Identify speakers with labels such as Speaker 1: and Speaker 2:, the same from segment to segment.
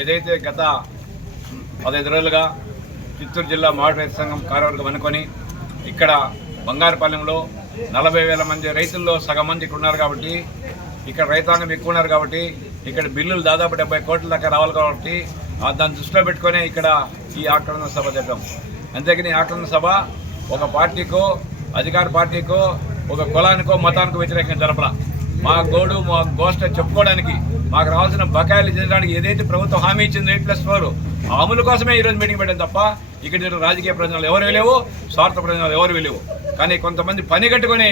Speaker 1: ఏదైతే గత పదహైదు రోజులుగా చిత్తూరు జిల్లా మామిడి రైతు సంఘం కార్యవర్గం అనుకొని ఇక్కడ బంగారుపాలెంలో నలభై వేల మంది రైతుల్లో సగం మంది ఇక్కడ ఉన్నారు కాబట్టి ఇక్కడ రైతాంగం ఎక్కువ ఉన్నారు కాబట్టి ఇక్కడ బిల్లులు దాదాపు డెబ్బై కోట్ల దాకా రావాలి కాబట్టి దాన్ని దృష్టిలో పెట్టుకొని ఇక్కడ ఈ ఆక్రమణ సభ జరగడం. అంతేకాని ఈ ఆక్రమణ సభ ఒక పార్టీకో అధికార పార్టీకో ఒక కులానికో మతానికో వ్యతిరేకంగా జరపల. మా గోడు మా గోష్ట చెప్పుకోవడానికి మాకు రావాల్సిన బకాయిలు చేయడానికి ఏదైతే ప్రభుత్వం హామీ ఇచ్చింది ఎయిట్ ప్లస్ ఫోర్ ఆ అమలు కోసమే ఈరోజు మీటింగ్ పెట్టాం తప్ప ఇక్కడ జరిగిన రాజకీయ ప్రయోజనాలు ఎవరు లేవు స్వార్థ ప్రయోజనాలు ఎవరు లేవు. కానీ కొంతమంది పని కట్టుకొని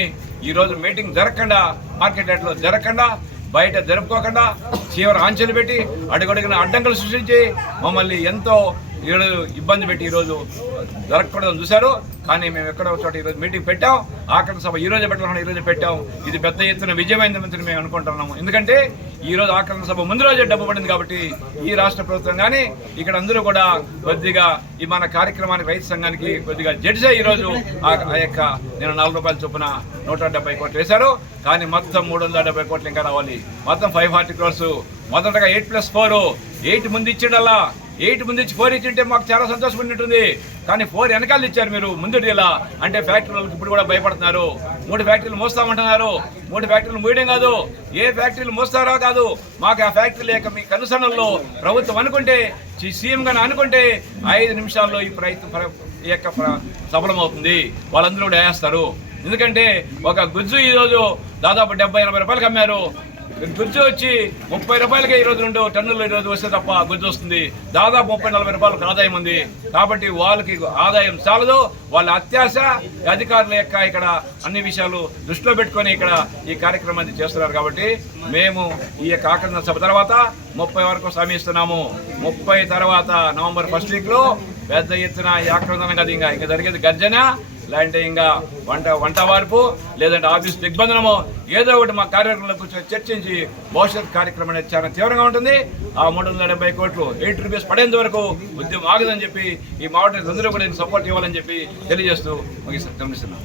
Speaker 1: ఈరోజు మీటింగ్ జరగకుండా మార్కెట్ రేట్లో జరగకుండా బయట జరుపుకోకుండా చివరి ఆంక్షలు పెట్టి అడుగడుగున అడ్డంకులు సృష్టించి మమ్మల్ని ఎంతో ఈరోజు ఇబ్బంది పెట్టి ఈరోజు జరగకూడదని చూశారు. కానీ మేము ఎక్కడో చోట ఈరోజు మీటింగ్ పెట్టాం. ఆఖరి సభ ఈ రోజే పెట్టాలన్నా ఈ పెట్టాం. ఇది పెద్ద ఎత్తున విజయమైందని మేము అనుకుంటున్నాము. ఎందుకంటే ఈ రోజు ఆఖరి సభ ముందు రోజే డబ్బు పడింది కాబట్టి ఈ రాష్ట్ర ప్రభుత్వం కానీ ఇక్కడ అందరూ కూడా కొద్దిగా ఈ మన కార్యక్రమానికి రైతు సంఘానికి కొద్దిగా జడ్జి ఈ రోజు ఆ ఆ యొక్క నేను నాలుగు రూపాయల చొప్పున నూట డెబ్బై కోట్లు వేశారు. కానీ మొత్తం మూడు వందల డెబ్బై కోట్లు ఇంకా రావాలి. మొత్తం ఫైవ్ ఫార్టీ క్రోర్స్ మొదటగా ఎయిట్ ప్లస్ ఫోర్ ఎయిట్ ముందు ఇచ్చిండల్లా. ఎయిట్ ముందు ఇచ్చి ఫోర్ ఇచ్చింటే మాకు చాలా సంతోషం ఉన్నట్టుంది. కానీ ఫోర్ వెనకాల ఇచ్చారు మీరు ముందు ఇలా అంటే ఫ్యాక్టరీ ఇప్పుడు కూడా భయపడుతున్నారు. మూడు ఫ్యాక్టరీలు మోస్తామంటున్నారు. మూడు ఫ్యాక్టరీలు మూయడం కాదు. ఏ ఫ్యాక్టరీలు మోస్తారో కాదు. మాకు ఆ ఫ్యాక్టరీ లేక మీ కనుసరణలో ప్రభుత్వం అనుకుంటే సీఎం గాని అనుకుంటే ఐదు నిమిషాల్లో ఈ ప్రయత్నం ఈ యొక్క సఫలమవుతుంది. వాళ్ళందరూ కూడా వేస్తారు ఎందుకంటే ఒక గుజ్జు ఈరోజు దాదాపు డెబ్బై ఎనభై రూపాయలకు అమ్మారు. గుజ్జు వచ్చి ముప్పై రూపాయలకే ఈరోజు రెండు టన్నులు ఈరోజు వస్తే తప్ప గుజ్జు వస్తుంది. దాదాపు ముప్పై నలభై రూపాయలకు ఆదాయం ఉంది. కాబట్టి వాళ్ళకి ఆదాయం చాలదు. వాళ్ళ అత్యాశ అధికారుల యొక్క ఇక్కడ అన్ని విషయాలు దృష్టిలో పెట్టుకొని ఇక్కడ ఈ కార్యక్రమాన్ని చేస్తున్నారు కాబట్టి మేము ఈ యొక్క ఆకరణ సభ తర్వాత ముప్పై వరకు శ్రమిస్తున్నాము ముప్పై తర్వాత నవంబర్ ఫస్ట్ వీక్లో పెద్ద ఎత్తున ఈ ఆక్రమణ ఇంకా ఇంకా జరిగేది గర్జన. లేదంటే ఇంకా వంట వంట వార్పు లేదంటే ఆఫీస్ దిగ్బంధనము ఏదో ఒకటి మా కార్యక్రమంలో కూర్చొని చర్చించి భవిష్యత్ కార్యక్రమం అనేది చాలా తీవ్రంగా ఉంటుంది. ఆ మూడు వందల డెబ్బై కోట్లు ఎయిట్ రూపీస్ పడేంత వరకు ఉద్యమం ఆగదని చెప్పి ఈ మావటి అందరూ కూడా సపోర్ట్ ఇవ్వాలని చెప్పి తెలియజేస్తూ ముగిస్తున్నాను